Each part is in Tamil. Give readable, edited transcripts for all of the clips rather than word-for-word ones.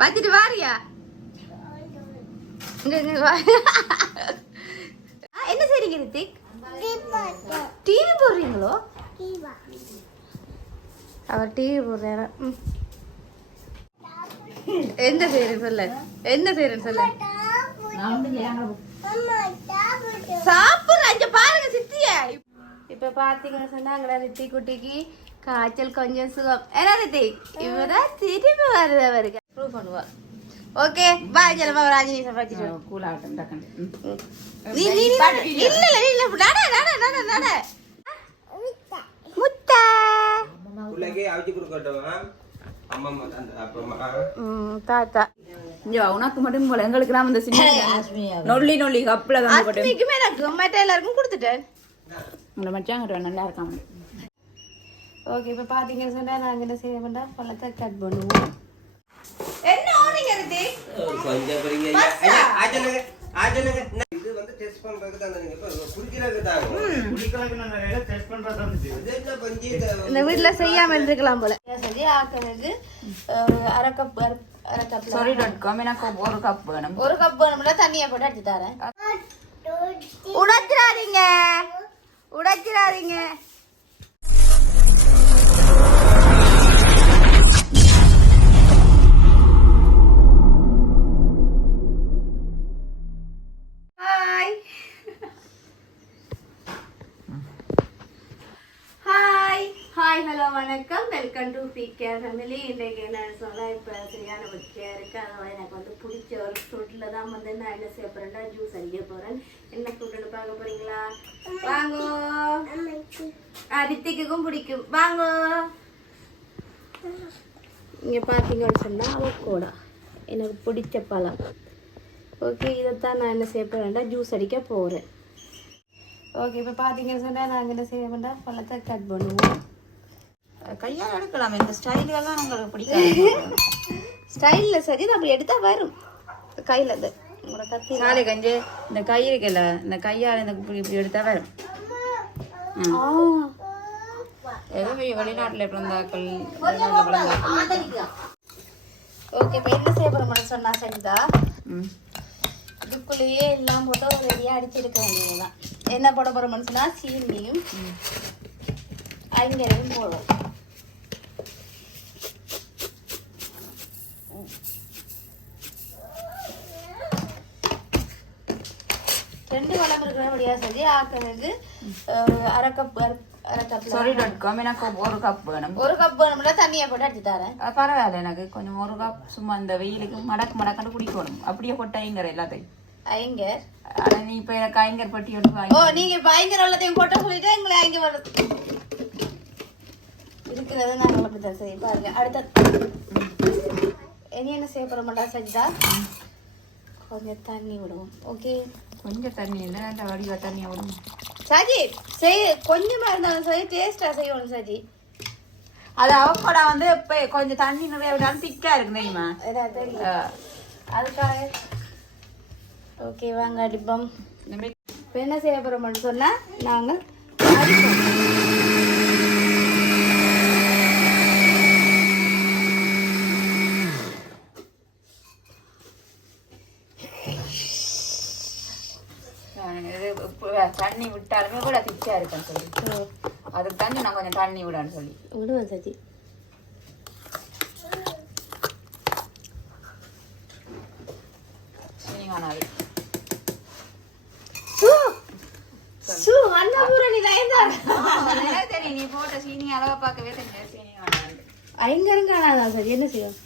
வச்சிட்டு வாரியா? என்ன செய்றீங்க ரித்திக்? டிவி போடுறீங்களோ? அவர் டிவி போடுறாரா? என்ன செய்யறேன்னு சொல்ல, என்ன செய்யறேன்னு சொல்ல. சாப்பிடுற அங்க பாருங்க சித்திய. இப்ப பாத்தீங்கன்னு சொன்னாங்களா ரித்தி குட்டிக்கு காய்ச்சல் கொஞ்சம் சுகம். ஏன்னா ரித்தி இவதான் திரும்பி வருது அவருக்கு ப்ரூவ் பண்ணுவா. ஓகே பாய் ஜலமா ராஜினி சம்பாதிச்சிட்டு கூல் ஆகட்டும் டக்கன். நீ நீ இல்ல இல்ல நட நட நட நட முத்தா உள்ளே அவிச்சு குடுக்கட்டவா அம்மா அந்த அப்பமா தாத்தா இங்க உனக்கு மட்டும் போல எங்களுக்கு நான் அந்த சின்ன நொல்லி நொல்லி கப்ல தான் போட்டு அஸ்மிக்குமே எனக்கு மத்த எல்லாருக்கும் கொடுத்துட்டேன். உங்க மச்சாங்க நல்லா இருக்காங்க. ஓகே இப்ப பாத்தீங்கன்னு சொன்னா நாங்க என்ன செய்ய வேண்டாம் பழத்தை கட் பண்ணுவோம். என்ன ஓடிங்க ரித்தி கொஞ்சம் பரிங்க ஐயா ஆஜனுங்க இது வந்து டெஸ்ட் பண்றதுக்கு தான் நீங்க குடிக்கிறதுக்கு தான் குடிக்கிறதுக்கு நான் நிறைய டெஸ்ட் பண்றது தான் இது என்ன பஞ்சி இந்த வீட்ல செய்யாம இருக்கலாம் போல. சரி ஆக்குறது அரை கப் sorry.com எனக்கு ஒரு கப் வேணும். ஒரு கப் வேணும்னா தண்ணியை போட்டு அடிச்சு தரேன். உடைச்சிராதீங்க ஹாய் ஹலோ வணக்கம் வெல்கம் டு பிகே ஃபேமிலி. இன்றைக்கு என்ன சொல்ல இப்போ சரியான வெக்கையாக இருக்குது. அதனால எனக்கு வந்து பிடிச்ச ஒரு ஃப்ரூட்டில் தான் வந்து நான் என்ன செய்ய போகிறேன்னா ஜூஸ் அடிக்க போகிறேன். என்ன ஃப்ரூட்டுன்னு பார்க்க போகிறீங்களா? வாங்கோ. ரித்திக்குக்கும் பிடிக்கும் வாங்கோ. இங்கே பார்த்தீங்கன்னு சொன்னால் அவக்கோடா எனக்கு பிடிச்ச பழம். ஓகே இதைத்தான் நான் என்ன செய்ய போகிறேன்னா ஜூஸ் அடிக்க போகிறேன். ஓகே இப்போ பார்த்தீங்கன்னு சொன்னால் நாங்கள் என்ன செய்ய வேண்டாம் பழத்தை கட் பண்ணுவோம். கையால் எடுக்கலாம். இந்த ஸ்டைலெல்லாம் உங்களுக்கு பிடிக்காது. ஸ்டைலில் சரி தான் அப்படி எடுத்தால் வரும் கையில். இந்த உங்களோட கத்தி சாலை கஞ்சி இந்த கை இருக்குல்ல இந்த கையால் இந்த இப்படி இப்படி எடுத்தால் வரும். ஏதோ வெளிநாட்டில் பிறந்தாக்கள். ஓகே இப்போ என்ன செய்ய போகிறோம் சொன்னா சரிதா இதுக்குள்ளேயே எல்லாம் போட்டு ஒரு ரெடியாக அடிச்செடுக்க வேண்டியதுதான். என்ன போட போகிறோம்னு சொன்னால் சீனியும் ஐங்கரையும் போடுவோம். ரெண்டு வளம் இருக்கிறபடியா சரி ஆக்குறது அரை கப் sorry.com எனக்கு ஒரு கப் வேணும். ஒரு கப் வேணும்னா தண்ணியை போட்டு அடிச்சு தரேன். பரவாயில்ல எனக்கு கொஞ்சம் ஒரு கப் சும்மா இந்த வெயிலுக்கு மடக்கண்டு குடிக்கணும். அப்படியே போட்டு ஐங்கர் எல்லாத்தையும் ஐங்கர். ஆனா நீ இப்ப எனக்கு ஐங்கர் பட்டி ஒன்று. ஓ நீங்க இப்ப ஐங்கர் எல்லாத்தையும் போட்டு சொல்லிட்டு எங்களை ஐங்கர் வருது இருக்கிறது நாங்கள் அப்படித்தான் சரி பாருங்க. அடுத்த இனி என்ன செய்ய போற மாட்டா சஜிதா கொஞ்சம் தண்ணி விடுவோம். ஓகே கொஞ்சம் தண்ணி இல்லை அந்த வடிவா தண்ணியை விடுவோம். சஜி செய் கொஞ்சமா இருந்தாலும் சரி டேஸ்டா செய்யணும் சஜி. அது அவக்கோடா வந்து இப்போ கொஞ்சம் தண்ணி நிறைய விடாலும் திக்கா இருக்கு தெரியுமா அதுக்காக. ஓகே வாங்க அடிப்போம். இப்போ என்ன செய்ய போறோம்னு சொன்னா நாங்கள் தண்ணி விட்டாலுமே கூட திச்சா இருக்குன்னு சொல்லி அதுக்கு தாங்க நான் கொஞ்சம் தண்ணி விடான்னு சொல்லி விடுவேன் சச்சி. சீனிகானாது சரி நீ போட்ட சீனி அளவை பார்க்கவே தெரியாது. சீனிகானாது ஐங்கரும் காணாதா சரி என்ன செய்யும்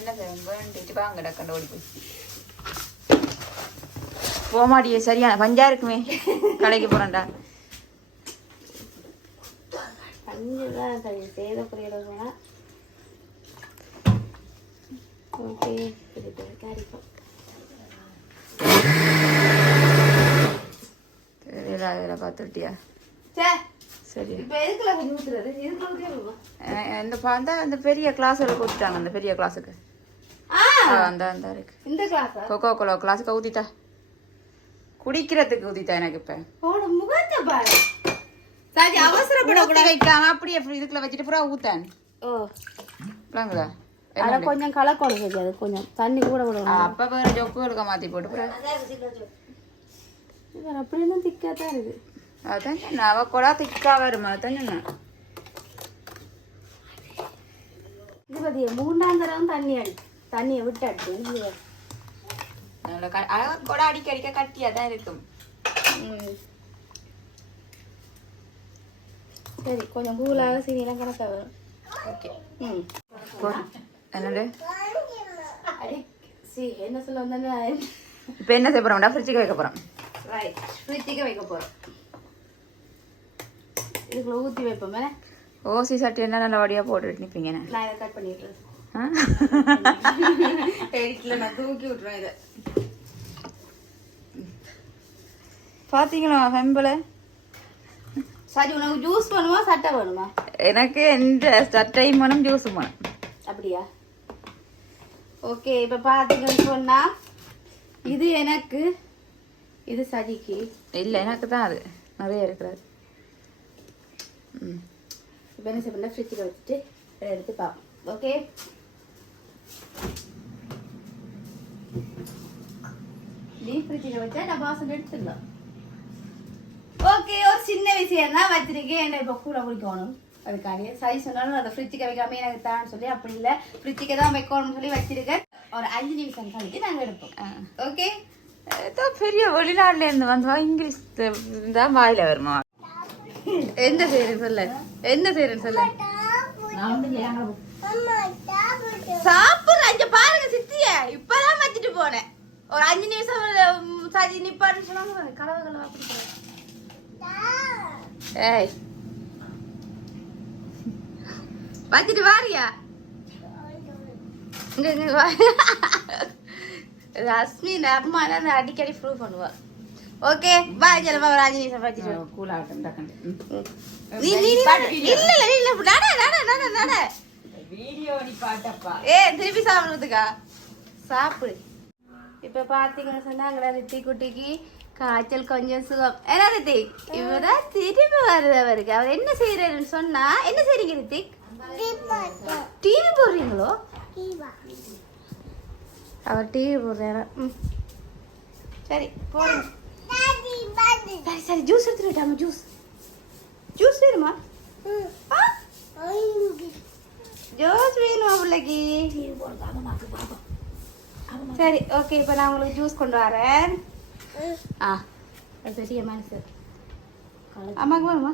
என்ன செய்யும் வேண்டிட்டு வாங்க டக்கண்ட ஓடி போய் போமாடியே சரியான பஞ்சா இருக்குமே கடைக்கு போறேன்டா. பஞ்சுதான் சரி சேத புரியல போனா. ஓகே அடிப்போம். தெரியல பார்த்துட்டியா சரி இப்போ எதுக்குல கொஞ்சம் ஊத்துறது இதுக்குள்ள இந்த அந்த பெரிய கிளாஸில் ஊற்றிட்டாங்க. அந்த பெரிய கிளாஸுக்கு அந்த அந்த இருக்கு இந்த கிளாஸ் கொக்கோ கோலா கிளாஸுக்கு ஊற்றிட்டா குடிக்கிறதுக்கு ஊத்திட்டா எனக்கு இப்ப முகத்தை பாரு சாஜி அவசரப்பட கூட வைக்காம அப்படியே இதுக்குள்ள வச்சிட்டு பூரா ஊத்தேன். ஓ வாங்குதா அதை கொஞ்சம் கலக்கணும் சரி, அது கொஞ்சம் தண்ணி கூட விடணும். அப்போ வேறு ஜொக்கு எடுக்க மாற்றி போட்டு அப்படின்னா திக்காக தான் இருக்குது. அதான் சொன்னேன் அவள் கூட திக்காக வருமா அதான் சொன்னேன். இது பார்த்தியா 3ஆம் தடவை தண்ணியை விட்டு அடிச்சு கூட அடிக்க அடிக்க கட்டியாக தான் இருக்கும். சரி கொஞ்சம் கூலாக சீனிலாம் கணக்காக வரும். ஓகே என்னது என்ன சொல்ல வந்தேன்னா இப்போ என்ன செய்ய போகிறோம்டா ஃப்ரிட்ஜுக்கு வைக்க போகிறோம். ரைட் ஃப்ரிட்ஜுக்கு வைக்க போகிறோம். இதுக்குள்ள ஊற்றி வைப்போமே. ஓசி சட்டி என்ன நல்ல வடியாக போட்டுட்டு நிற்பீங்க. நான் இதை கட் பண்ணிடுறேன். எடிட்டில் நான் தூக்கி விட்ருவேன் இதை. பார்த்தீங்களா வெம்பலை? சரி உனக்கு ஜூஸ் வேணுமா சட்டை வேணுமா? எனக்கு எந்த சட்டையும் வேணும் ஜூஸும் வேணும். அப்படியா? ஓகே இப்போ பார்த்தீங்கன்னு சொன்னால் இது எனக்கு, இது சஜிக்கு. இல்லை எனக்கு தான் அது நிறைய இருக்கிறது. இப்போ என்ன செய்ய பண்ணால் ஃப்ரிட்ஜில் வச்சுட்டு எடுத்து பார்ப்போம். ஓகே டீப் ஃப்ரிட்ஜில் வச்சா நான் பாசம் எடுத்துடலாம். ஓகே ஒரு சின்ன விஷயம் தான் வச்சிருக்கேன். என்ன இப்போ கூட குடிக்கணும் அதுக்காக சரி சொன்னாலும் அந்த ஃப்ரிட்ஜுக்கு வைக்காம எனக்கு தான் சொல்லி அப்படி இல்லை ஃப்ரிட்ஜுக்கு தான் வைக்கணும்னு சொல்லி வச்சிருக்கேன். ஒரு 5 நிமிஷம் கழித்து நாங்கள் எடுப்போம். ஓகே ஏதோ பெரிய வெளிநாட்டுல இருந்து வந்தா இங்கிலீஷ் தான் வாயில வருமா? என்ன செய்யறேன்னு சொல்ல, என்ன செய்யறேன்னு சொல்ல. சாப்பிடுற அஞ்சு பாருங்க சித்திய இப்பதான் வச்சுட்டு போனேன். ஒரு 5 நிமிஷம் சரி நிப்பான்னு சொன்னாங்க. கலவை கலவா பிடிக்கிறேன். ஏய் வச்சுட்டு வாரியா இங்க வா. ரஷ்மி அம்மா அடிக்கடி ப்ரூவ் பண்ணுவா. ஓகே பாய் ஜலமா ஒரு 5 நிமிஷம் வச்சுட்டு கூல் ஆகட்டும். வீடியோ நீ பாட்டப்பா. திருப்பி சாப்பிடுறதுக்கா சாப்பிடு. இப்ப பாத்தீங்கன்னு சொன்னாங்களா ரித்தி குட்டிக்கு காய்ச்சல் கொஞ்சம் சுகம். என்ன ரித்திக் இவதான் திருப்பி வருது அவருக்கு. அவர் என்ன செய்யறன்னு சொன்னா என்ன செய்றீங்க ரித்திக்? டிவி போடுறீங்களோ? அவர் டிவி போடுறாரு. சரி போடுங்க. சரி சரி ஜூஸ் எடுத்துட்டாமா. ஜூஸ் வேணுமா? ஜூஸ் வேணுமா பிள்ளைக்கு? சரி ஓகே இப்போ நான் உங்களுக்கு ஜூஸ் கொண்டு வரேன். பெரிய மனசு அம்மாக்கு வேணுமா?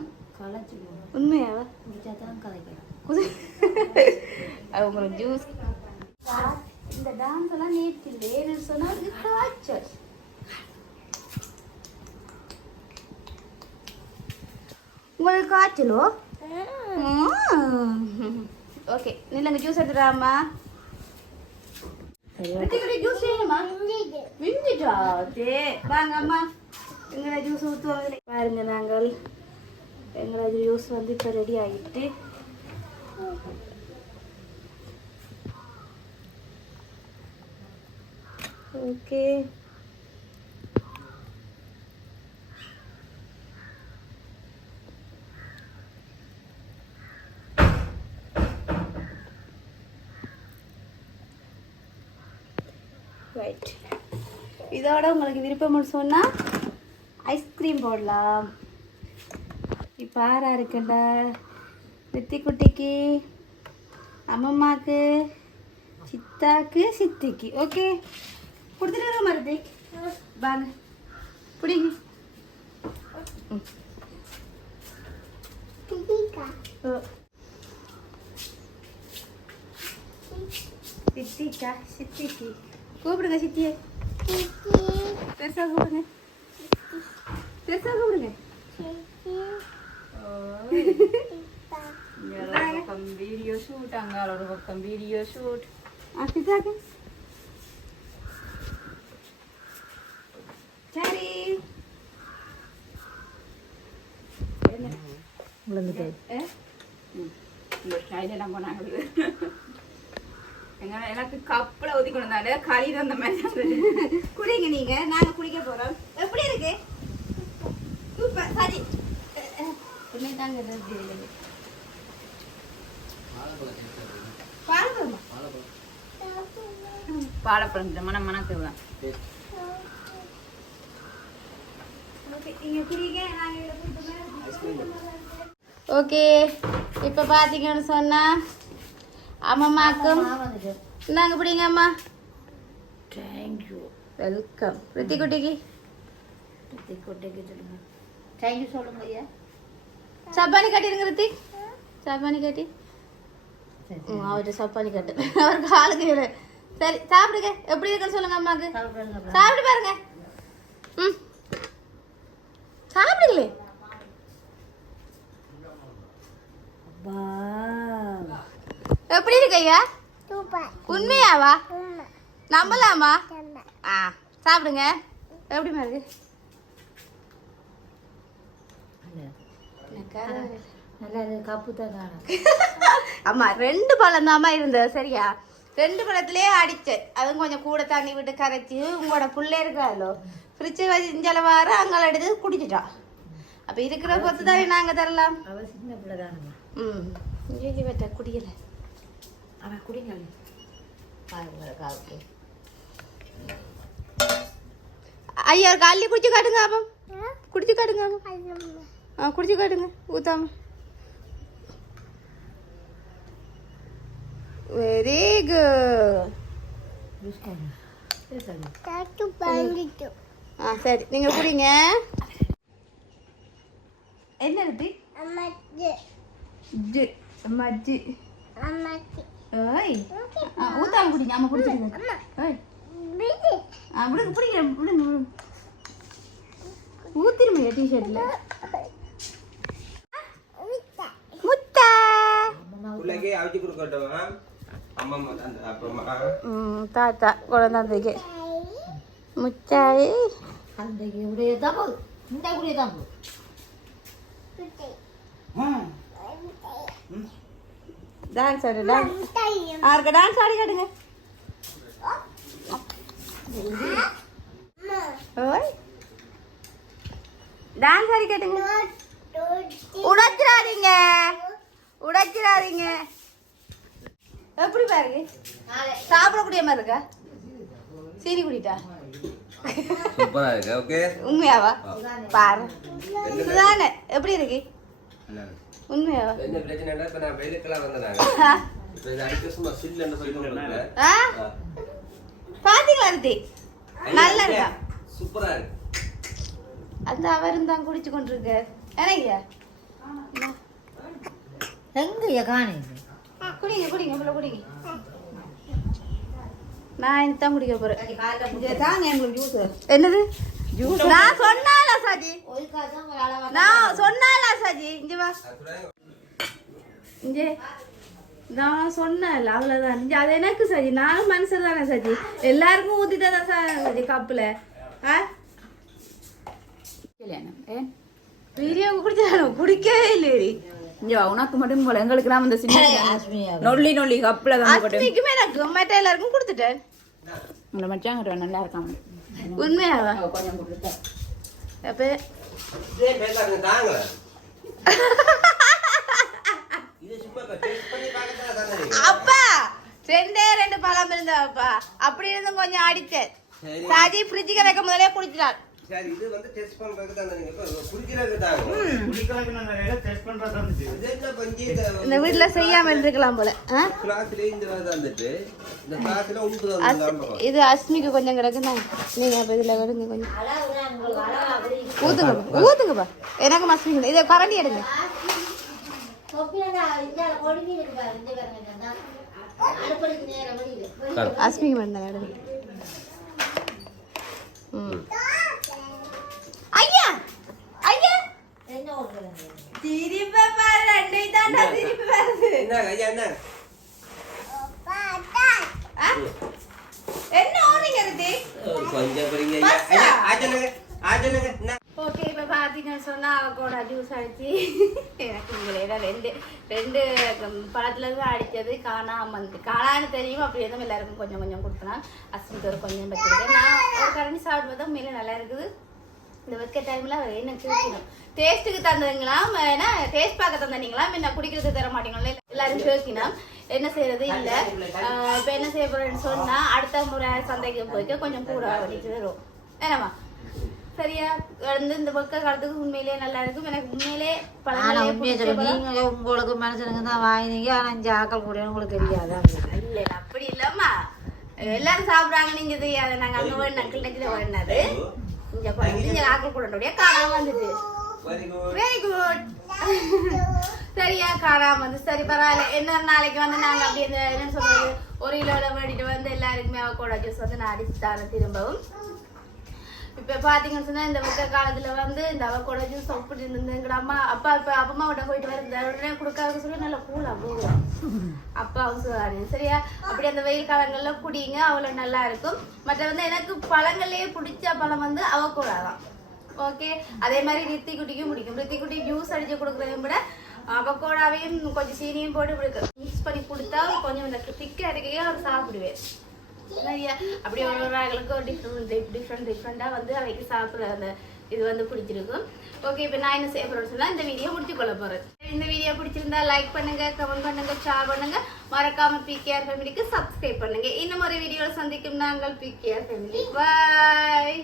உண்மையாவா? உங்களுக்கு ஜூஸ். இந்த டான்ஸ் எல்லாம் நேற்று இல்லைன்னு சொன்னா காய்ச்சல். உங்களுக்கு காய்ச்சலோ? ஓகே நில்லுங்க ஜூஸ் எடுத்துடாமா. ஜூஸ் வேணுமா? விஞ்சிட்டா வாங்க அம்மா எங்களை ஜூஸ் ஊற்றுவாங்க பாருங்க. நாங்கள் எங்களை ஜூஸ் வந்து இப்போ ரெடி ஆகிட்டு ஓகே ரைட். இதோட உங்களுக்கு விருப்பம்னு சொன்னால் ஐஸ்கிரீம் போடலாம். இப்போ ஆறா இருக்குண்டா ரித்தி குட்டிக்கு, அம்மம்மாக்கு, சித்தாக்கு, சித்திக்கு. ஓகே கொடுத்துட்டு மருதி வாங்க பிடிங்க. சித்திக்கா சித்திக்கு கூப்பிடுங்க. சித்தியே பெருசா கூப்பிடுங்க. பெருசா கூப்பிடுங்க. பக்கம் வீடியோ ஷூட், அங்கால ஒரு பக்கம் வீடியோ ஷூட். சித்தாக்கு சரி எனக்கு கப்பல ஊத்தி கொண்டாரு களி அந்த மாதிரி குடிங்க. நீங்க நாங்க குடிக்க போறோம். எப்படி இருக்கு? சூப்பர். சரி வாழைப்பழம் மனம் மணக்குதான். ஓகே, இப்போ பார்த்தீங்கன்னு சொன்னா அம்மாக்கும் இந்தாங்க பிடிங்க அம்மா. தேங்க்யூ. வெல்கம். ரித்திக்குட்டிக்கு சொல்லுங்க. தேங்க்யூ சொல்லுங்க ஐயா. சப்பானி கட்டிடுங்க ரித்திக். சப்பானி கட்டி அவர்கிட்ட சப்பானி கட்டு. அவர் காலுக்கு. சரி சாப்பிடுங்க. எப்படி இருக்குன்னு சொல்லுங்க அம்மாக்கு. சாப்பிட்டு பாருங்க. ம் சாப்பிடுங்களே. எப்படி இருக்கு ஐயா? உண்மையாவா? நம்பலாமா? ஆ சாப்பிடுங்க. எப்படிமா இருக்கு? நல்லா கப்பு தான் காணும். அம்மா 2 பழம் தாம்மா இருந்தது சரியா? 2 பழத்துலேயே அடிச்சேன். அதுவும் கொஞ்சம் கூட தண்ணி விட்டு கரைச்சி உங்களோட பிள்ளை இருக்காளோ ஃப்ரிட்ஜை வச்சு இஞ்சால வார அங்கே எடுத்து குடிச்சிட்டான். அப்போ இருக்கிற பொறுத்து தானே நாங்கள் தரலாம். அவள் சின்ன பிள்ளை தானம்மா. ம் இங்கே வெட்ட குடிக்கலை. அவன் குடிங்க காவுக்கு. ஐயா ஒரு காலையில் குடிச்சு காட்டுங்க. அப்போ குடிச்சு காட்டுங்க. அப்போ குடிச்சு காட்டுங்க ஊத்தாம. Very good. சரி நீங்கள் குடிங்க. என்ன இருக்கு? மஜ்ஜி. ஓய் ஊத்தாம குடிங்க. அம்மா குடிச்சிருங்க. ஓய் விடுங்க பிடிங்க. விடுங்க விடுங்க. ஊத்திருமையா டிஷர்ட்ல. முட்டை உள்ளே அவிச்சு கொடுக்கட்டுமா அம்மா அந்த அப்புறமா தாத்தா குழந்தைக்கு முட்டாய். அந்த உடைய தான் போகுது. இந்த உடைய தான் போகுது. டான்ஸ் ஆடு. டான்ஸ் ஆடுங்க. டான்ஸ் ஆடி காட்டுங்க. ஓய் டான்ஸ் ஆடி காட்டுங்க. உடைச்சிடாதீங்க. உடைச்சிடாதீங்க. எப்படி பாருங்க? சாப்பிடக்கூடிய மாதிரி இருக்கா? சீனி குடிட்டா? சூப்பரா இருக்கு. ஓகே உண்மையாவா? பாரு சுதானே எப்படி இருக்கு? உண்மையாவா? என்ன பிரச்சனைனா இப்ப நான் வெயிலுக்குலாம் வந்தேன். இப்ப இது அடிக்க சும்மா சில்ல என்ன சொல்லிட்டு பாத்தீங்களா ரித்தி? நல்லா இருக்கா? சூப்பரா இருக்கு. அந்த அவரும் தான் குடிச்சு கொண்டிருக்க. என்னய்யா எங்க காணி? குடிங்க குடிங்க உள்ள குடிங்க. நான் இதான் குடிக்க போறேன். தாங்க எங்களுக்கு ஜூஸ். என்னது ஜூஸ்? நான் சொன்னால சாஜி. நான் சொன்னால சாஜி. இங்க வா. இங்க நான் சொன்னேன்ல அவ்வளவுதான். இங்க அது எனக்கு சாஜி. நானும் மனுஷன் தானே சாஜி. எல்லாருக்கும் ஊத்திட்டதான் சாஜி கப்புல. வீடியோ குடிச்சாலும் குடிக்கவே இல்லையே. இங்க உனக்கு மட்டும் போல எங்களுக்கு நான் இந்த சின்ன நொல்லி நொல்லி கப்புல தான் அஸ்மிக்குமே எனக்கு மற்ற எல்லாருக்கும் கொடுத்துட்டேன். உங்களை மச்சாங்கிட்ட நல்லா இருக்காம உண்மையாவா? கொஞ்சம் கொடுத்தேன். அப்ப இதே பேசாதீங்க தாங்க. இது சும்மா டேஸ்ட் பண்ணி பார்க்கறதா தானே. அப்பா 2 பழம் இருந்தாப்பா. அப்படி இருந்தும் கொஞ்சம் அடிச்சேன். சாஜி ஃப்ரிட்ஜுக்கு வைக்க முதலே குடிச்சிட்டான். சரி இது வந்து டெஸ்ட் பண்றதுக்கு தான் நீங்க குடிக்கிறதுக்கு தாங்க. குடிக்கிறதுக்கு நான் நிறைய டெஸ்ட் பண்றது வந்துச்சு. இது என்ன பஞ்சி இந்த வீட்ல செய்யாம இருந்திருக்கலாம் போல. கிளாஸ்ல இந்த வந்துட்டு இந்த கிளாஸ்ல உண்டு வந்து இது அஸ்மிக்கு கொஞ்சம் கிடக்குதா? நீங்க அப்ப இதுல வருங்க கொஞ்சம் ஊத்துங்க. ஊத்துங்கப்பா. எனக்கு மஸ்மிக்கு இதை கரண்டி எடுங்க. அஸ்மிக்கு மட்டும் எடுங்க. ஐயா ஐயா திருப்பி பாரு. ரெண்டை தாண்டா திருப்பி பாரு. என்ன ஐயா என்ன என்ன ஓடுறீங்க ரித்தி? கொஞ்சம் பரிங்க ஐயா ஆஜனுங்க ஆஜனுங்க என்ன ஓகே இப்போ பார்த்தீங்கன்னு சொன்னா அவகோட ஜூஸ் அடிச்சு எனக்கு உங்களே ரெண்டு பழத்துலேருந்து அடித்தது காணான்னு தெரியும். அப்படி எதுவும் எல்லாருக்கும் கொஞ்சம் கொஞ்சம் கொடுக்கலாம். அஸ்மிக்கு ஒரு கொஞ்சம் வச்சுருக்கேன். நான் ஒரு கரண்டி சாப்பிடும்போது தான் மேலே நல்லா இருக்குது. இந்த வைக்க டைமில் அவர் என்ன கேட்கணும் டேஸ்ட்டுக்கு தந்ததுங்களா? ஏன்னா டேஸ்ட் பார்க்க தந்தீங்களா? என்ன குடிக்கிறதுக்கு தர மாட்டீங்களா? எல்லாரும் கேட்கணும். என்ன செய்யறது இல்ல. இப்ப என்ன செய்ய போறேன்னு சொன்னா அடுத்த முறை சந்தைக்கு போய்க்க கொஞ்சம் கூட வடிச்சு வரும் என்னமா சரியா. இந்த பக்க காலத்துக்கு உண்மையிலேயே நல்லா இருக்கும். எனக்கு உண்மையிலே நீங்க உங்களுக்கு மனுஷனுக்கு தான் வாங்கினீங்க. ஆனா இந்த ஆக்கள் கூட உங்களுக்கு தெரியாது. இல்ல அப்படி இல்லம்மா, எல்லாரும் சாப்பிடுறாங்க நீங்க தெரியாது. நாங்க அங்க வேணும் நக்கில் நக்கில வேணாது இங்க ஆக்கள் கூட காணாம வந்துட்டு. Very good. சரியா காணாம வந்து சரி பரவாயில்ல. என்ன நாளைக்கு வந்து நாங்க அப்படி என்ன சொல்றது 1 கிலோல வேண்டிட்டு வந்து எல்லாருக்குமே அவகோடா ஜூஸ் வந்து நான் அடிச்சு தரேன் திரும்பவும். இப்ப பாத்தீங்கன்னு சொன்னா இந்த வெக்க காலத்துல வந்து இந்த அவகோடா ஜூஸ் அப்படி இருந்துங்கிற அம்மா அப்பா இப்ப அப்பா விட்ட போயிட்டு வருது உடனே கொடுக்காத சொல்லி நல்லா கூலா போகும் அப்பா சொல்றாரு சரியா. அப்படி அந்த வெயில் காலங்கள்ல குடிங்க அவ்வளவு நல்லா இருக்கும். மற்ற வந்து எனக்கு பழங்கள்லயே பிடிச்ச பழம் வந்து அவகோடா தான். ஓகே அதே மாதிரி ரித்தி குட்டிக்கும் பிடிக்கும். ரித்தி குட்டி ஜூஸ் அடிச்சு கொடுக்குறதையும் விட அவகோடாவையும் கொஞ்சம் சீனியும் போட்டு மிக்ஸ் பண்ணி கொடுத்தா கொஞ்சம் இந்த திக்கா இருக்கையே அவர் சாப்பிடுவேன் சரியா. அப்படி ஒரு ஆளுக்கு டிஃப்ரெண்டா வந்து அவைக்கு சாப்பிட்ற அந்த இது வந்து பிடிச்சிருக்கும். ஓகே இப்போ நான் என்ன செய்ய போறேன்னு சொன்னா இந்த வீடியோ முடிச்சு கொள்ள போறேன். இந்த வீடியோ பிடிச்சிருந்தா லைக் பண்ணுங்க, கமெண்ட் பண்ணுங்க, ஷேர் பண்ணுங்க, மறக்காம PKR ஃபேமிலிக்கு சப்ஸ்கிரைப் பண்ணுங்க. இன்னும் ஒரு வீடியோல சந்திக்கும் நாங்கள் PKR ஃபேமிலி. பாய்.